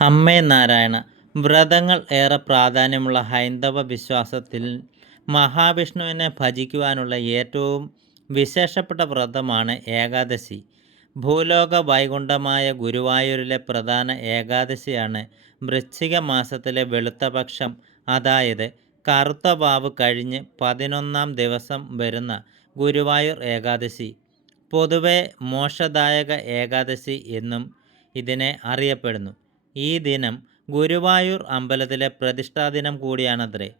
അമ്മേ നാരായണ വ്രതങ്ങൾ ഏറെ പ്രാധാന്യമുള്ള ഹൈന്ദവ വിശ്വാസത്തിൽ മഹാവിഷ്ണുവിനെ ഭജിക്കുവാനുള്ള ഏറ്റവും വിശേഷപ്പെട്ട വ്രതമാണ് ഏകാദശി. ഭൂലോക വൈകുണ്ഠമായ ഗുരുവായൂരിലെ പ്രധാന ഏകാദശിയാണ് വൃശ്ചിക മാസത്തിലെ വെളുത്തപക്ഷം അതായത് കറുത്ത വാവ് കഴിഞ്ഞ് പതിനൊന്നാം ദിവസം വരുന്ന ഗുരുവായൂർ ഏകാദശി. പൊതുവെ മോശദായക ഏകാദശി എന്നും ഇതിനെ അറിയപ്പെടുന്നു. ഈ ദിനം ഗുരുവായൂർ അമ്പലത്തിലെ പ്രതിഷ്ഠാദിനം കൂടിയാണത്രേ.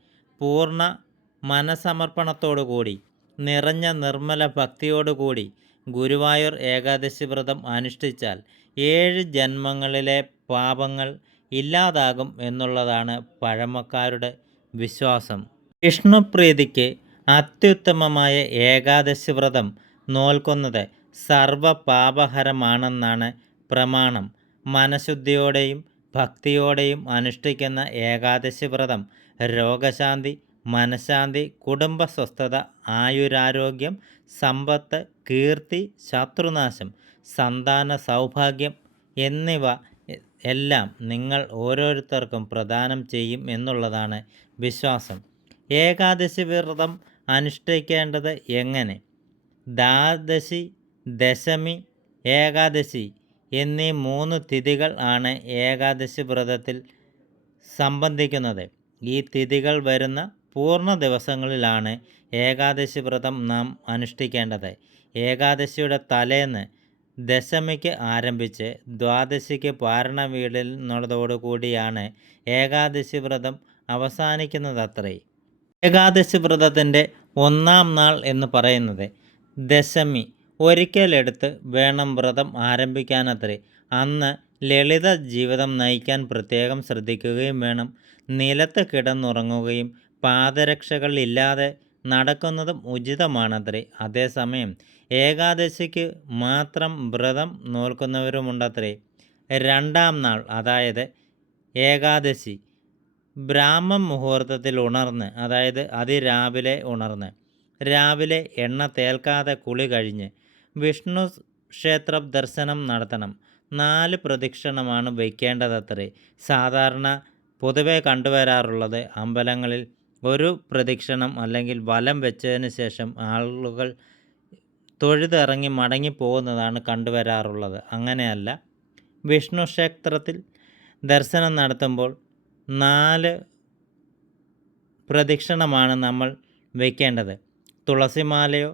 പൂർണ മനസമർപ്പണത്തോടുകൂടി നിറഞ്ഞ നിർമ്മല ഭക്തിയോടുകൂടി ഗുരുവായൂർ ഏകാദശി വ്രതം അനുഷ്ഠിച്ചാൽ ഏഴ് ജന്മങ്ങളിലെ പാപങ്ങൾ ഇല്ലാതാകും എന്നുള്ളതാണ് പഴമക്കാരുടെ വിശ്വാസം. വിഷ്ണുപ്രീതിക്ക് അത്യുത്തമമായ ഏകാദശി വ്രതം നോൽക്കുന്നത് സർവപാപഹരമാണെന്നാണ് പ്രമാണം. മനഃശുദ്ധിയോടെയും ഭക്തിയോടെയും അനുഷ്ഠിക്കുന്ന ഏകാദശി വ്രതം രോഗശാന്തി മനഃശാന്തി കുടുംബസ്വസ്ഥത ആയുരാരോഗ്യം സമ്പത്ത് കീർത്തി ശത്രുനാശം സന്താന സൗഭാഗ്യം എന്നിവ എല്ലാം നിങ്ങൾ ഓരോരുത്തർക്കും പ്രദാനം ചെയ്യും എന്നുള്ളതാണ് വിശ്വാസം. ഏകാദശി വ്രതം അനുഷ്ഠിക്കേണ്ടത് എങ്ങനെ? ദ്വാദശി ദശമി ഏകാദശി എന്നീ മൂന്ന് തിഥികൾ ആണ് ഏകാദശി വ്രതത്തിൽ സംബന്ധിക്കുന്നത്. ഈ തിഥികൾ വരുന്ന പൂർണ ദിവസങ്ങളിലാണ് ഏകാദശി വ്രതം നാം അനുഷ്ഠിക്കേണ്ടത്. ഏകാദശിയുടെ തലേന്ന് ദശമിക്ക് ആരംഭിച്ച് ദ്വാദശിക്ക് പാരണ വീടിൽ നിന്നുള്ളതോടുകൂടിയാണ് ഏകാദശി വ്രതം അവസാനിക്കുന്നതത്രേ. ഏകാദശി വ്രതത്തിന്റെ ഒന്നാം നാൾ എന്ന് പറയുന്നത് ദശമി. ഒരിക്കലെടുത്ത് വേണം വ്രതം ആരംഭിക്കാനത്രേ. അന്ന് ലളിത ജീവിതം നയിക്കാൻ പ്രത്യേകം ശ്രദ്ധിക്കുകയും വേണം. നിലത്ത് കിടന്നുറങ്ങുകയും പാദരക്ഷകളില്ലാതെ നടക്കുന്നതും ഉചിതമാണത്രേ. അതേസമയം ഏകാദശിക്ക് മാത്രം വ്രതം നോൽക്കുന്നവരുമുണ്ടത്രേ. രണ്ടാം നാൾ അതായത് ഏകാദശി ബ്രാഹ്മ മുഹൂർത്തത്തിൽ ഉണർന്ന് അതായത് അതിരാവിലെ ഉണർന്ന് രാവിലെ എണ്ണ തേൽക്കാതെ കുളി കഴിഞ്ഞ് വിഷ്ണു ക്ഷേത്ര ദർശനം നടത്തണം. നാല് പ്രദക്ഷിണമാണ് വയ്ക്കേണ്ടതത്രേ സാധാരണ പൊതുവെ കണ്ടുവരാറുള്ളത് അമ്പലങ്ങളിൽ ഒരു പ്രദക്ഷിണം അല്ലെങ്കിൽ വലം വെച്ചതിന് ശേഷം ആളുകൾ തൊഴുതിറങ്ങി മടങ്ങിപ്പോകുന്നതാണ് കണ്ടുവരാറുള്ളത്. അങ്ങനെയല്ല. വിഷ്ണു ക്ഷേത്രത്തിൽ ദർശനം നടത്തുമ്പോൾ നാല് പ്രദക്ഷിണമാണ് നമ്മൾ വയ്ക്കേണ്ടത് തുളസിമാലയോ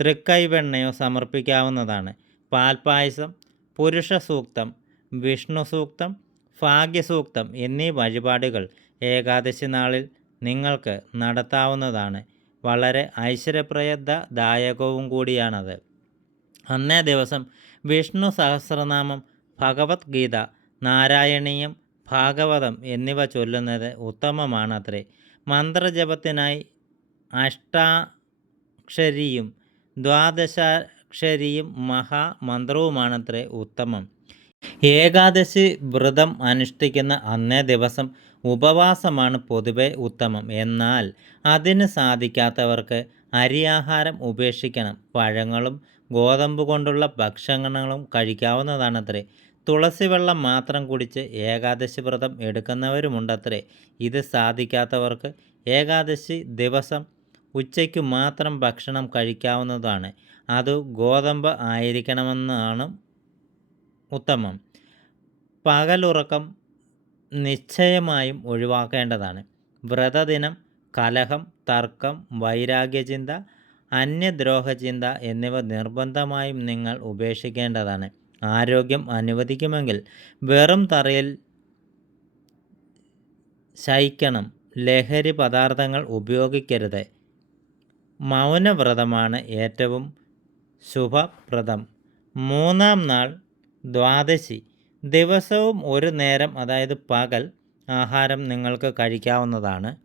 തൃക്കൈവെണ്ണയോ സമർപ്പിക്കാവുന്നതാണ്. പാൽപ്പായസം പുരുഷ സൂക്തം വിഷ്ണു സൂക്തം ഭാഗ്യസൂക്തം എന്നീ വഴിപാടുകൾ ഏകാദശി നാളിൽ നിങ്ങൾക്ക് നടത്താവുന്നതാണ്. വളരെ ഐശ്വര്യപ്രദായകവും കൂടിയാണത്. അന്നേ ദിവസം വിഷ്ണു സഹസ്രനാമം ഭഗവത്ഗീത നാരായണീയം ഭാഗവതം എന്നിവ ചൊല്ലുന്നത് ഉത്തമമാണത്രേ. മന്ത്രജപത്തിനായി അഷ്ടാക്ഷരിയും ദ്വാദശാക്ഷരിയും മഹാമന്ത്രവുമാണത്രേ ഉത്തമം. ഏകാദശി വ്രതം അനുഷ്ഠിക്കുന്ന അന്നേ ദിവസം ഉപവാസമാണ് പൊതുവെ ഉത്തമം. എന്നാൽ അതിന് സാധിക്കാത്തവർക്ക് അരിയാഹാരം ഉപേക്ഷിക്കണം. പഴങ്ങളും ഗോതമ്പ് കൊണ്ടുള്ള ഭക്ഷണങ്ങളും കഴിക്കാവുന്നതാണത്രേ. തുളസി വെള്ളം മാത്രം കുടിച്ച് ഏകാദശി വ്രതം എടുക്കുന്നവരുമുണ്ടത്രേ. ഇത് സാധിക്കാത്തവർക്ക് ഏകാദശി ദിവസം ഉച്ചയ്ക്ക് മാത്രം ഭക്ഷണം കഴിക്കാവുന്നതാണ്. അത് ഗോതമ്പ് ആയിരിക്കണമെന്നാണ് ഉത്തമം. പകലുറക്കം നിശ്ചയമായും ഒഴിവാക്കേണ്ടതാണ്. വ്രതദിനം കലഹം തർക്കം വൈരാഗ്യചിന്ത അന്യദ്രോഹചിന്ത എന്നിവ നിർബന്ധമായും നിങ്ങൾ ഉപേക്ഷിക്കേണ്ടതാണ്. ആരോഗ്യം അനുവദിക്കുമെങ്കിൽ വെറും തറയിൽ ശയിക്കണം. ലഹരി പദാർത്ഥങ്ങൾ ഉപയോഗിക്കരുത്. മൗനവ്രതമാണ് ഏറ്റവും ശുഭപ്രദം. മൂന്നാം നാൾ ദ്വാദശി. ദിവസവും ഒരു നേരം അതായത് പകൽ ആഹാരം നിങ്ങൾക്ക് കഴിക്കാവുന്നതാണ്.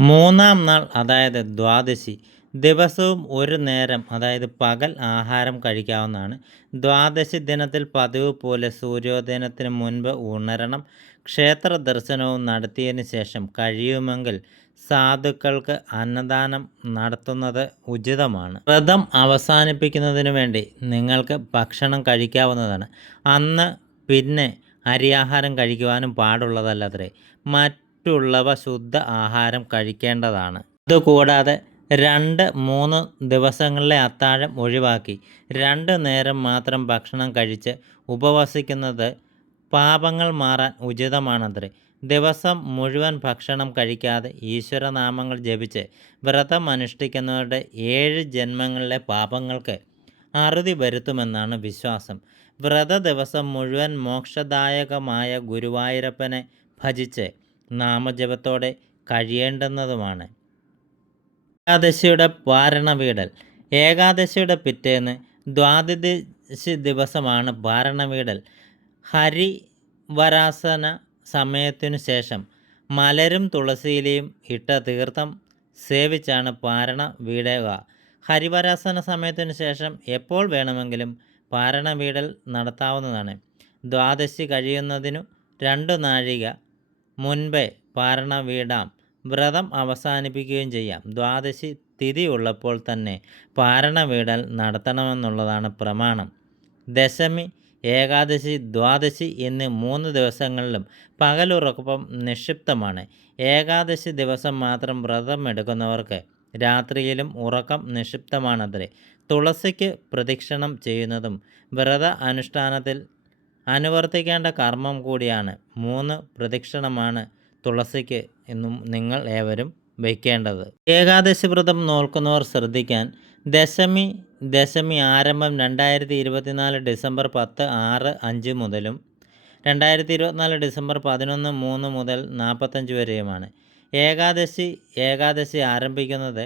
മൂന്നാം നാൾ അതായത് ദ്വാദശി. ദിവസവും ഒരു നേരം അതായത് പകൽ ആഹാരം കഴിക്കാവുന്നതാണ്. ദ്വാദശി ദിനത്തിൽ പതിവ് പോലെ സൂര്യോദയനത്തിന് മുൻപ് ഉണരണം ക്ഷേത്ര ദർശനവും നടത്തിയതിന് ശേഷം കഴിയുമെങ്കിൽ സാധുക്കൾക്ക് അന്നദാനം നടത്തുന്നത് ഉചിതമാണ്. വ്രതം അവസാനിപ്പിക്കുന്നതിന് വേണ്ടി നിങ്ങൾക്ക് ഭക്ഷണം കഴിക്കാവുന്നതാണ്. അന്ന് പിന്നെ അരിയാഹാരം കഴിക്കുവാനും പാടുള്ളതല്ലത്രേ. മറ്റുള്ളവ ശുദ്ധ ആഹാരം കഴിക്കേണ്ടതാണ്. ഇതുകൂടാതെ രണ്ട് മൂന്ന് ദിവസങ്ങളിലെ അത്താഴം ഒഴിവാക്കി. രണ്ട് നേരം മാത്രം ഭക്ഷണം കഴിച്ച് ഉപവസിക്കുന്നത് പാപങ്ങൾ മാറാൻ ഉചിതമാണത്രേ. ദിവസം മുഴുവൻ ഭക്ഷണം കഴിക്കാതെ ഈശ്വരനാമങ്ങൾ ജപിച്ച് വ്രതം അനുഷ്ഠിക്കുന്നവരുടെ ഏഴ് ജന്മങ്ങളിലെ പാപങ്ങൾക്ക് അറുതി വരുത്തുമെന്നാണ് വിശ്വാസം. വ്രത ദിവസം മുഴുവൻ മോക്ഷദായകമായ ഗുരുവായൂരപ്പനെ ഭജിച്ച് നാമജപത്തോടെ കഴിയേണ്ടുന്നതുമാണ്. ഏകാദശിയുടെ പാരണവീടൽ ഏകാദശിയുടെ പിറ്റേന്ന് ദ്വാദശി ദിവസമാണ് പാരണവീടൽ ഹരിവരാസന സമയത്തിനു ശേഷം മലരും തുളസിയിലയും ഇട്ട തീർത്ഥം സേവിച്ചാണ് പാരണ വീടുക. ഹരിവരാസന സമയത്തിനു ശേഷം എപ്പോൾ വേണമെങ്കിലും പാരണ വീടൽ നടത്താവുന്നതാണ്. ദ്വാദശി കഴിയുന്നതിനു രണ്ട് നാഴിക മുൻപേ പാരണ വീടാം. വ്രതം അവസാനിപ്പിക്കുകയും ചെയ്യാം. ദ്വാദശി തിഥി ഉള്ളപ്പോൾ തന്നെ പാരണ വീടൽ നടത്തണമെന്നുള്ളതാണ് പ്രമാണം. ദശമി ഏകാദശി ദ്വാദശി എന്നീ മൂന്ന് ദിവസങ്ങളിലും പകലുറക്കം നിക്ഷിപ്തമാണ്. ഏകാദശി ദിവസം മാത്രം വ്രതം എടുക്കുന്നവർക്ക് രാത്രിയിലും ഉറക്കം നിക്ഷിപ്തമാണത്രേ. തുളസിക്ക് പ്രദക്ഷിണം ചെയ്യുന്നതും വ്രത അനുഷ്ഠാനത്തിൽ അനുവർത്തിക്കേണ്ട കർമ്മം കൂടിയാണ് മൂന്ന് പ്രദക്ഷിണമാണ് തുളസിക്ക് എന്നും നിങ്ങൾ ഏവരും വയ്ക്കേണ്ടത്. ഏകാദശി വ്രതം നോൽക്കുന്നവർ ശ്രദ്ധിക്കാൻ ദശമി ദശമി ആരംഭം രണ്ടായിരത്തി ഇരുപത്തിനാല് ഡിസംബർ പത്ത് ആറ് അഞ്ച് മുതലും രണ്ടായിരത്തി ഇരുപത്തിനാല് ഡിസംബർ പതിനൊന്ന് മൂന്ന് മുതൽ നാൽപ്പത്തഞ്ച് വരെയുമാണ്. ഏകാദശി ഏകാദശി ആരംഭിക്കുന്നത്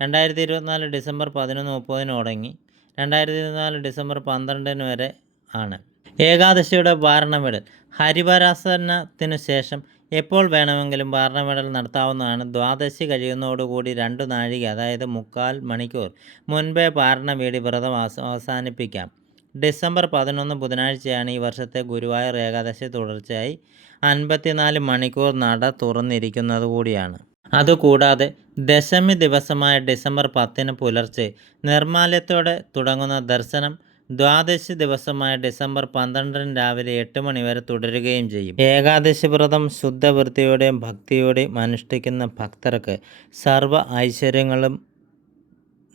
രണ്ടായിരത്തി ഇരുപത്തിനാല് ഡിസംബർ പതിനൊന്ന് മുപ്പതിന് തുടങ്ങി രണ്ടായിരത്തി ഇരുപത്തിനാല് ഡിസംബർ പന്ത്രണ്ടിന് വരെ ആണ്. ഏകാദശിയുടെ വാരണമിടൽ ഹരിവരാസനത്തിനു ശേഷം എപ്പോൾ വേണമെങ്കിലും വാരണമിടൽ നടത്താവുന്നതാണ്. ദ്വാദശി കഴിയുന്നതോടുകൂടി രണ്ടു നാഴിക അതായത് മുക്കാൽ മണിക്കൂർ മുൻപേ പാരണ വ്രതം അവസാനിപ്പിക്കാം. ഡിസംബർ പതിനൊന്ന് ബുധനാഴ്ചയാണ് ഈ വർഷത്തെ ഗുരുവായൂർ ഏകാദശി തുടർച്ചയായി അൻപത്തിനാല് മണിക്കൂർ നട തുറന്നിരിക്കുന്നത് കൂടിയാണ്. അതുകൂടാതെ ദശമി ദിവസമായ ഡിസംബർ പത്തിന് പുലർച്ചെ നിർമാല്യത്തോടെ തുടങ്ങുന്ന ദർശനം ദ്വാദശി ദിവസമായ ഡിസംബർ പന്ത്രണ്ടിന് രാവിലെ എട്ട് മണിവരെ തുടരുകയും ചെയ്യും. ഏകാദശി വ്രതം ശുദ്ധവൃത്തിയോടെയും ഭക്തിയോടെയും അനുഷ്ഠിക്കുന്ന ഭക്തർക്ക് സർവ ഐശ്വര്യങ്ങളും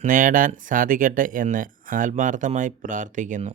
നേടാൻ സാധിക്കട്ടെ എന്ന് ആത്മാർത്ഥമായി പ്രാർത്ഥിക്കുന്നു.